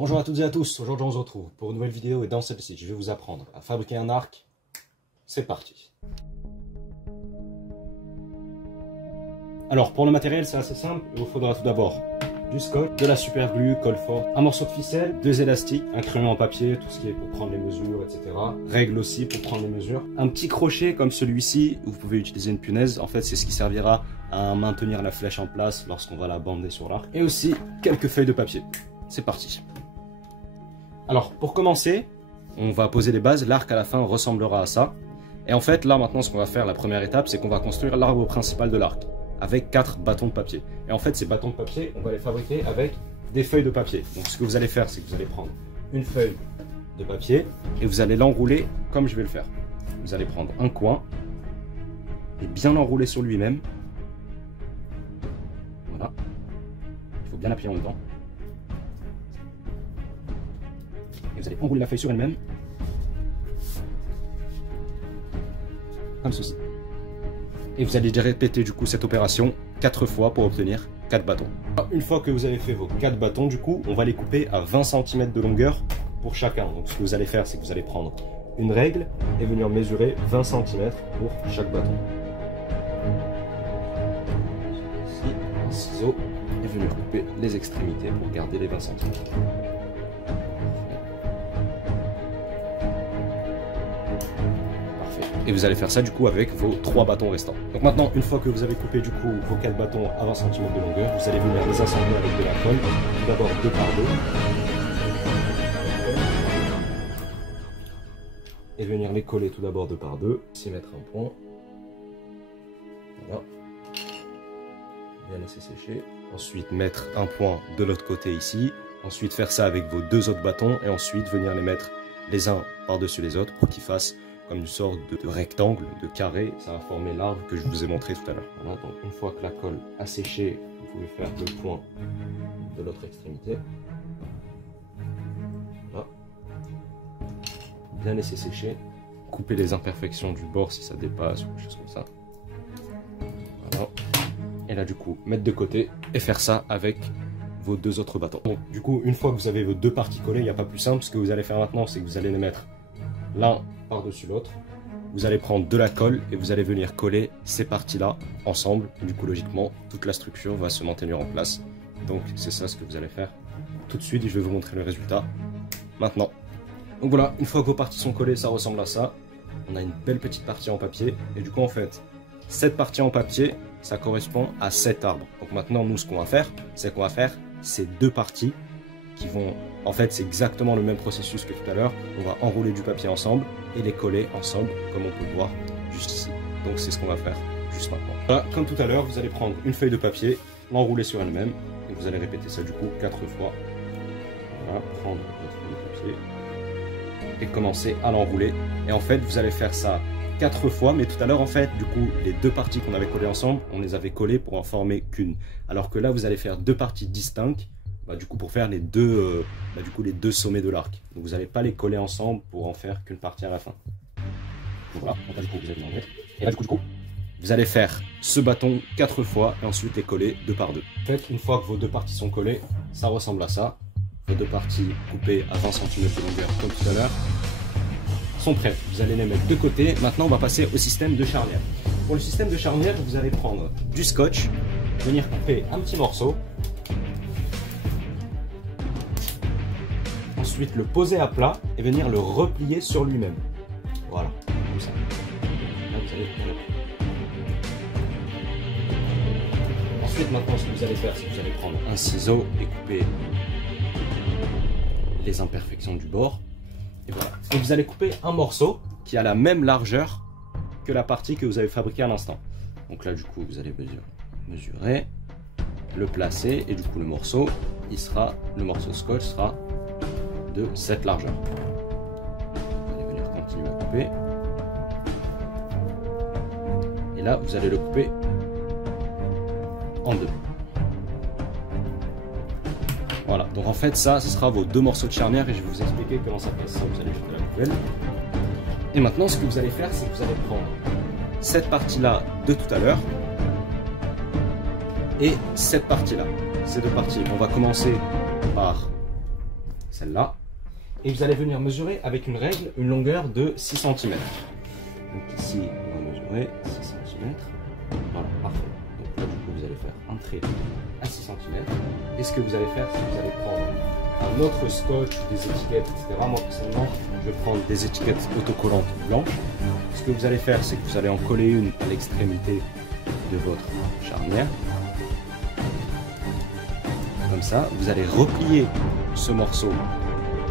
Bonjour à toutes et à tous, aujourd'hui on se retrouve pour une nouvelle vidéo et dans celle-ci je vais vous apprendre à fabriquer un arc. C'est parti. Alors pour le matériel c'est assez simple, il vous faudra tout d'abord du scotch, de la super glue, colle forte, un morceau de ficelle, deux élastiques, un crayon en papier, tout ce qui est pour prendre les mesures, etc. Règle aussi pour prendre les mesures. Un petit crochet comme celui-ci, vous pouvez utiliser une punaise, en fait c'est ce qui servira à maintenir la flèche en place lorsqu'on va la bander sur l'arc. Et aussi quelques feuilles de papier. C'est parti. Alors pour commencer, on va poser les bases, l'arc à la fin ressemblera à ça. Et en fait là maintenant ce qu'on va faire, la première étape, c'est qu'on va construire l'arbre principal de l'arc avec 4 bâtons de papier. Et en fait ces bâtons de papier, on va les fabriquer avec des feuilles de papier. Donc ce que vous allez faire, c'est que vous allez prendre une feuille de papier et vous allez l'enrouler comme je vais le faire. Vous allez prendre un coin et bien l'enrouler sur lui-même. Voilà. Il faut bien appuyer en même temps. Et vous allez enrouler la feuille sur elle-même, comme ceci. Et vous allez répéter du coup cette opération 4 fois pour obtenir 4 bâtons. Une fois que vous avez fait vos 4 bâtons, du coup, on va les couper à 20 cm de longueur pour chacun. Donc ce que vous allez faire, c'est que vous allez prendre une règle et venir mesurer 20 cm pour chaque bâton. Ici, un ciseau et venir couper les extrémités pour garder les 20 cm. Et vous allez faire ça du coup avec vos 3 bâtons restants. Donc maintenant, une fois que vous avez coupé du coup vos 4 bâtons à 20 cm de longueur, vous allez venir les assembler avec de la colle. Tout d'abord 2 par 2. Et venir les coller tout d'abord 2 par 2. Ici mettre un point. Voilà. Bien laisser sécher. Ensuite mettre un point de l'autre côté ici. Ensuite faire ça avec vos 2 autres bâtons. Et ensuite venir les mettre les uns par-dessus les autres pour qu'ils fassent comme une sorte de rectangle, de carré, ça va former l'arbre que je vous ai montré tout à l'heure. Voilà, donc une fois que la colle a séché, vous pouvez faire le point de l'autre extrémité. Voilà. Bien laisser sécher, couper les imperfections du bord si ça dépasse ou quelque chose comme ça. Voilà. Et là du coup, mettre de côté et faire ça avec vos 2 autres bâtons. Donc du coup, une fois que vous avez vos 2 parties collées, il n'y a pas plus simple. Ce que vous allez faire maintenant, c'est que vous allez les mettre l'un par-dessus l'autre. Vous allez prendre de la colle et vous allez venir coller ces parties-là ensemble. Et du coup, logiquement, toute la structure va se maintenir en place. Donc, c'est ça ce que vous allez faire. Tout de suite, je vais vous montrer le résultat maintenant. Donc voilà, une fois que vos parties sont collées, ça ressemble à ça. On a une belle petite partie en papier. Et du coup, en fait, cette partie en papier, ça correspond à 7 arbres. Donc maintenant, nous, ce qu'on va faire, c'est qu'on va faire ces 2 parties qui vont, en fait c'est exactement le même processus que tout à l'heure. On va enrouler du papier ensemble et les coller ensemble comme on peut le voir juste ici. Donc c'est ce qu'on va faire juste maintenant. Voilà, comme tout à l'heure, vous allez prendre une feuille de papier, l'enrouler sur elle-même et vous allez répéter ça du coup 4 fois. Voilà, prendre votre feuille de papier et commencer à l'enrouler. Et en fait vous allez faire ça 4 fois, mais tout à l'heure en fait du coup les 2 parties qu'on avait collées ensemble, on les avait collées pour en former qu'une. Alors que là vous allez faire 2 parties distinctes. Du coup pour faire les deux sommets de l'arc. Donc vous n'allez pas les coller ensemble pour en faire qu'une partie à la fin. Donc voilà, donc là, du coup, vous allez l'enlever. Et là du coup, vous allez faire ce bâton 4 fois et ensuite les coller 2 par 2. En fait, une fois que vos 2 parties sont collées, ça ressemble à ça. Vos 2 parties coupées à 20 cm de longueur comme tout à l'heure sont prêtes. Vous allez les mettre de côté. Maintenant on va passer au système de charnière. Pour le système de charnière, vous allez prendre du scotch, venir couper un petit morceau. Ensuite le poser à plat et venir le replier sur lui-même. Voilà, comme ça. Là, vous allez... Ensuite maintenant ce que vous allez faire, c'est que vous allez prendre un ciseau et couper les imperfections du bord. Et voilà. Et vous allez couper un morceau qui a la même largeur que la partie que vous avez fabriquée à l'instant. Donc là du coup vous allez mesurer, le placer et du coup le morceau scotch sera de cette largeur. Vous allez venir continuer à couper. Et là, vous allez le couper en 2. Voilà, donc en fait, ça, ce sera vos 2 morceaux de charnière et je vais vous expliquer comment ça passe. Ça, vous allez jeter la poubelle. Et maintenant, ce que vous allez faire, c'est que vous allez prendre cette partie-là de tout à l'heure et cette partie-là. Ces 2 parties, on va commencer par celle-là. Et vous allez venir mesurer avec une règle une longueur de 6 cm. Donc ici, on va mesurer 6 cm. Voilà, parfait. Donc là, du coup, vous allez faire un trait à 6 cm. Et ce que vous allez faire, c'est que vous allez prendre un autre scotch, des étiquettes, etc. Moi, personnellement, je vais prendre des étiquettes autocollantes blanches. Ce que vous allez faire, c'est que vous allez en coller une à l'extrémité de votre charnière. Comme ça, vous allez replier ce morceau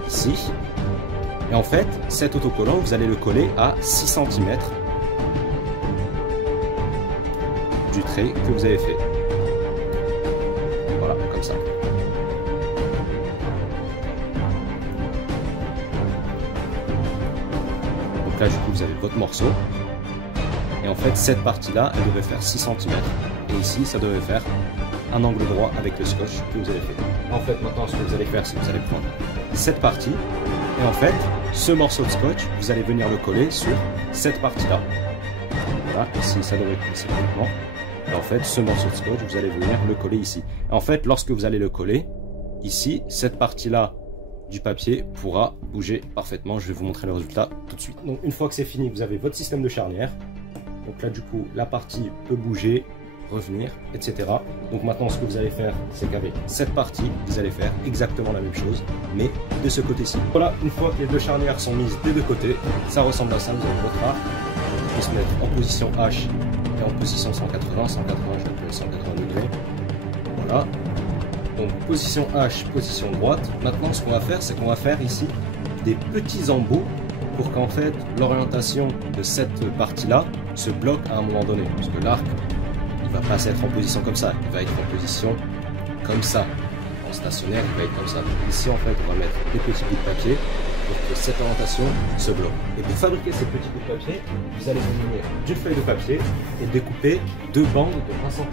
ici. Et en fait, cet autocollant, vous allez le coller à 6 cm du trait que vous avez fait. Voilà, comme ça. Donc là, du coup, vous avez votre morceau. Et en fait, cette partie-là, elle devrait faire 6 cm. Et ici, ça devrait faire un angle droit avec le scotch que vous avez fait. En fait, maintenant, ce que vous allez faire, c'est que vous allez prendre cette partie. Et en fait, ce morceau de scotch, vous allez venir le coller sur cette partie-là. Voilà, ici, ça devrait coller complètement. Et en fait, ce morceau de scotch, vous allez venir le coller ici. Et en fait, lorsque vous allez le coller, ici, cette partie-là du papier pourra bouger parfaitement. Je vais vous montrer le résultat tout de suite. Donc, une fois que c'est fini, vous avez votre système de charnière. Donc là, du coup, la partie peut bouger, revenir, etc. Donc maintenant, ce que vous allez faire, c'est qu'avec cette partie, vous allez faire exactement la même chose, mais de ce côté-ci. Voilà, une fois que les deux charnières sont mises des deux côtés, ça ressemble à ça. Vous avez votre arc. Il faut se mettre en position H et en position 180. 180, je vais appeler 180 degrés. Voilà. Donc position H, position droite. Maintenant, ce qu'on va faire, c'est qu'on va faire ici des petits embouts pour qu'en fait, l'orientation de cette partie-là se bloque à un moment donné. Parce que l'arc, il va pas être en position comme ça, il va être en position comme ça. En stationnaire, il va être comme ça. Donc ici, en fait, on va mettre des petits bouts de papier pour que cette orientation se bloque. Et pour fabriquer ces petits bouts de papier, vous allez venir d'une feuille de papier et découper deux bandes de 1 cm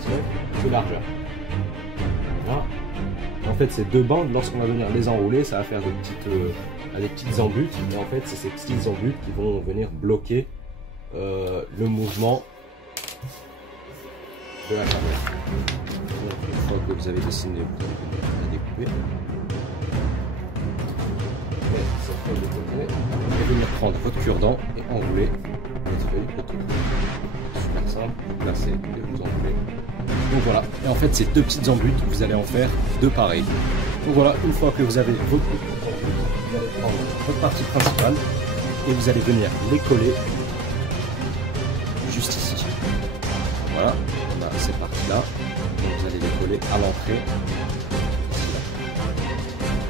de largeur. Voilà. En fait, ces deux bandes, lorsqu'on va venir les enrouler, ça va faire des petites embutes. Et en fait, c'est ces petites embutes qui vont venir bloquer le mouvement de la charnière. Une fois que vous avez dessiné, vous allez venir la découper. Et cette feuille de côté, vous allez venir prendre votre cure-dent et enrouler votre feuille autour. Super simple, vous placez et vous enroulez. Donc voilà, et en fait ces deux petites embutes, vous allez en faire deux pareils. Donc voilà, une fois que vous avez votre embute, vous allez prendre votre partie principale et vous allez venir les coller juste ici. Voilà, on a cette partie-là, donc vous allez les coller à l'entrée.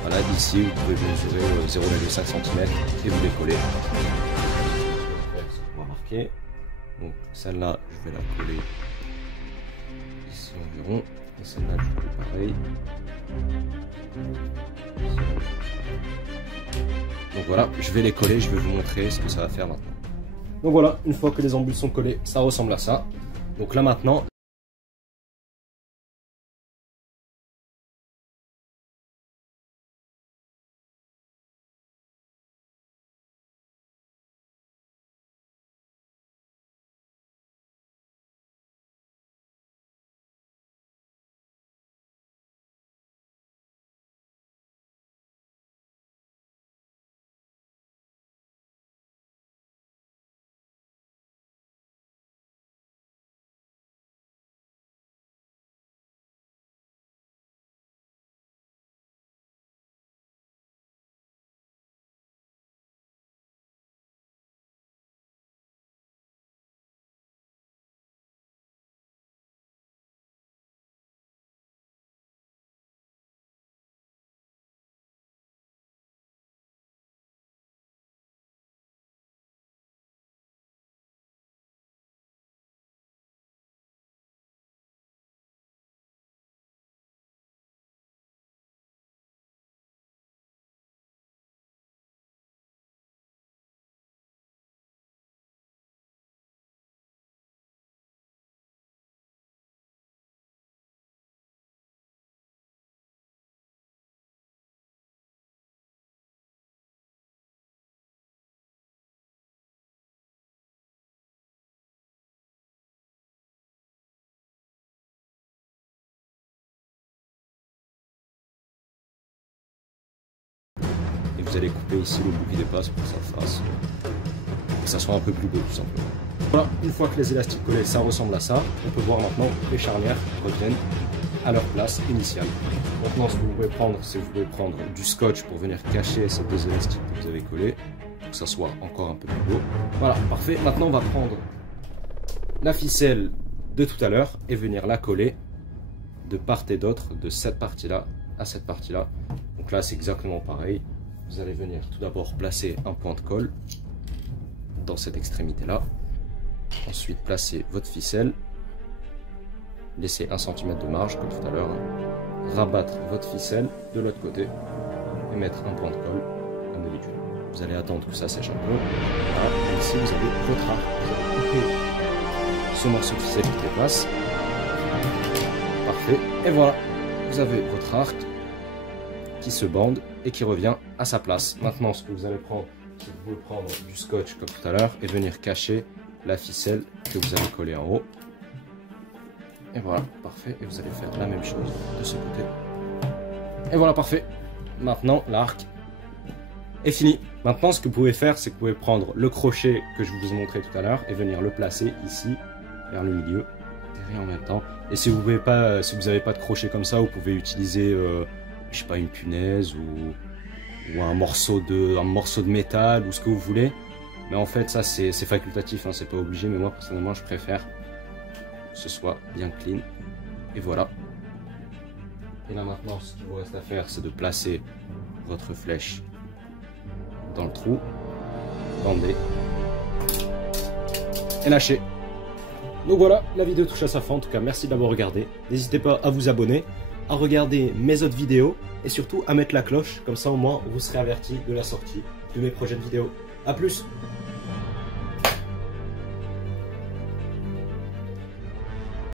Voilà, ici vous pouvez mesurer 0,5 cm et vous les coller. On va marquer. Donc celle-là, je vais la coller ici environ. Et celle-là, du coup, pareil. Donc voilà, je vais les coller, je vais vous montrer ce que ça va faire maintenant. Donc voilà, une fois que les embûches sont collées, ça ressemble à ça. Donc là maintenant, et vous allez couper ici le bout qui dépasse pour que ça fasse, que ça soit un peu plus beau tout simplement. Voilà, une fois que les élastiques collés, ça ressemble à ça, on peut voir maintenant que les charnières reviennent à leur place initiale. Maintenant, ce que vous pouvez prendre, c'est que vous pouvez prendre du scotch pour venir cacher ces deux élastiques que vous avez collés, pour que ça soit encore un peu plus beau. Voilà, parfait. Maintenant, on va prendre la ficelle de tout à l'heure et venir la coller de part et d'autre, de cette partie-là à cette partie-là. Donc là, c'est exactement pareil. Vous allez venir tout d'abord placer un point de colle dans cette extrémité-là. Ensuite, placez votre ficelle. Laissez 1 cm de marge, comme tout à l'heure. Rabattre votre ficelle de l'autre côté et mettre un point de colle comme d'habitude. Vous allez attendre que ça sèche un peu. Voilà. Et ici, vous avez votre arc. Vous allez couper ce morceau de ficelle qui dépasse. Parfait. Et voilà. Vous avez votre arc qui se bande et qui revient à sa place. Maintenant, ce que vous allez prendre, c'est que vous pouvez prendre du scotch comme tout à l'heure et venir cacher la ficelle que vous avez collée en haut. Et voilà, parfait. Et vous allez faire la même chose de ce côté. Et voilà, parfait. Maintenant, l'arc est fini. Maintenant, ce que vous pouvez faire, c'est que vous pouvez prendre le crochet que je vous ai montré tout à l'heure et venir le placer ici, vers le milieu, et en même temps. Et si vous n'avez pas de crochet comme ça, vous pouvez utiliser, je sais pas, une punaise ou un morceau de métal ou ce que vous voulez. Mais en fait, ça, c'est facultatif, hein, c'est pas obligé. Mais moi, personnellement, je préfère que ce soit bien clean. Et voilà. Et là, maintenant, ce qu'il vous reste à faire, c'est de placer votre flèche dans le trou, bander et lâcher. Donc voilà, la vidéo touche à sa fin. En tout cas, merci d'avoir regardé. N'hésitez pas à vous abonner, à regarder mes autres vidéos et surtout à mettre la cloche. Comme ça, au moins, vous serez averti de la sortie de mes prochaines vidéos. A plus!